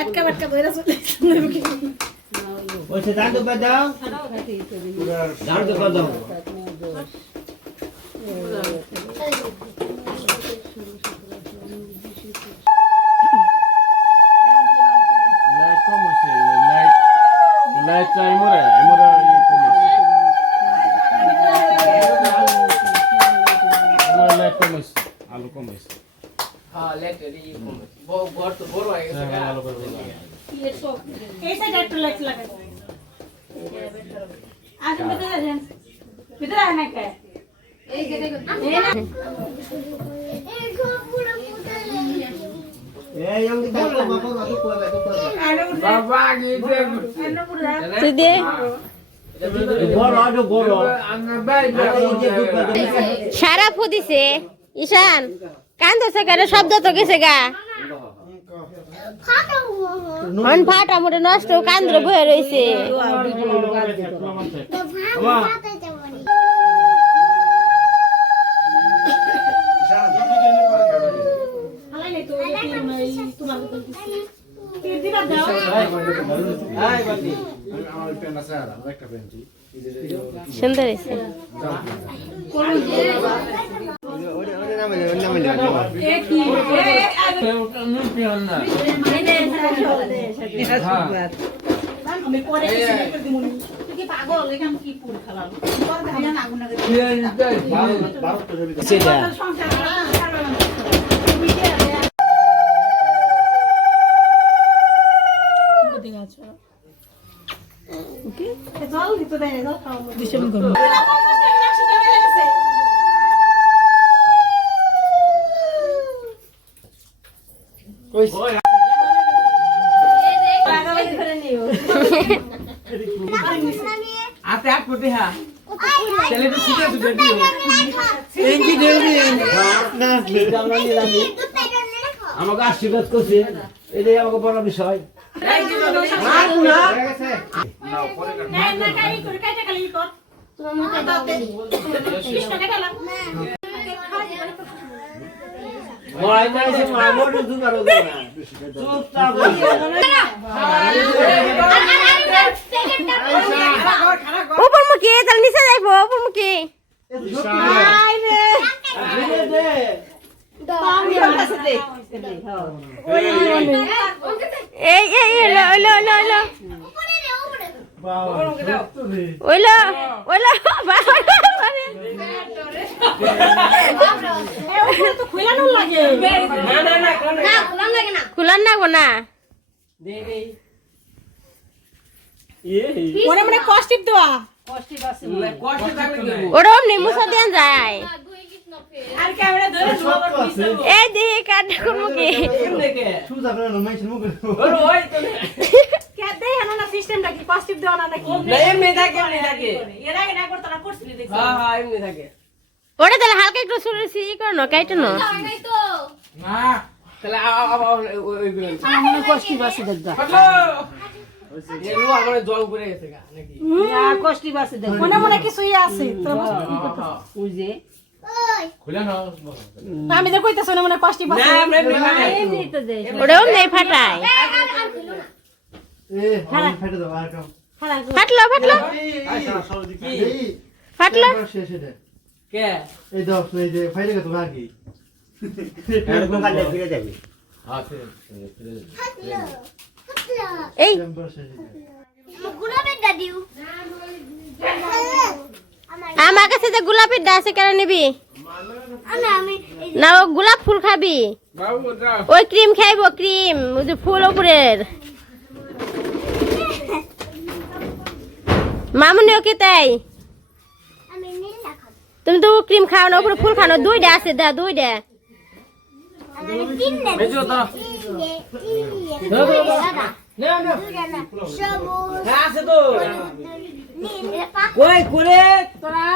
এটকা বেটকা ধরে চলে বলছে দাঁড় দুপা দাও দাঁড় দুপা দাও লাইট লাইট লাইট কম হয়েছে আমার লাইট কম হয়েছে আলু কম হয়েছে হ্যাঁ, আলু করে দিলাম। এই লাইট লাগাই সারা ফুদিছে। ঈশান কান্দছে কেন? শব্দ তো গেছে গা। হন ফাটা মোটে নষ্ট কান্দ্র বয়ে রয়েছে সুন্দর হয়েছে। জল দিতে দেয় জল খাওয়া আমাকে আশীর্বাদ করছে। এটাই আমাকে বড় বিষয়। না। উপর মুখে তাহলে নিচে যাইবো উপর এই এই ওইলো ওইলো ওইলো ওইলো ওইলো ওইলো তো খুলান না। গো না। মনে মনে কষ্টিপ দেওয়া ওটা অমনি মুছা যায়। আর ক্যামেরা ধরে এই দেখি কাটে কোন মুখে। সুজা মুখ কে দেই হানো না সিস্টেমটা কি কষ্টিপ দেওয়া না এর আগে না করতে না করছিলি দেখছি। ওটা তাহলে হালকা একটু শুনেছি ই করো না কাইটো না। না তাহলে মনে মনে কিছুই আছে তো আমি যে কইতেছ মনে মনে কষ্টিপ আছে ওটা অমনি ফাটায় এ ফেটে দাও আর কাম ফাটলো ফাটলো। ফাটলো। শেষ এই দাও এই যে ফাইলে গেছো আগে এরকম কাটে ফিরে যাবে। এই। টেম্পার শেষ এটা। আমার কাছে যে গোলাপের ডা আছে কেন নিবি? না ও গোলাপ ফুল খাবি। ওই ক্রিম খাইবো ক্রিম ওই যে ফুল উপরের মামুনি ওকে তাই তুমি তো ক্রিম খাও না উপরে ফুল খানো দুইটা আছে দা দুইটা কই করে তোরা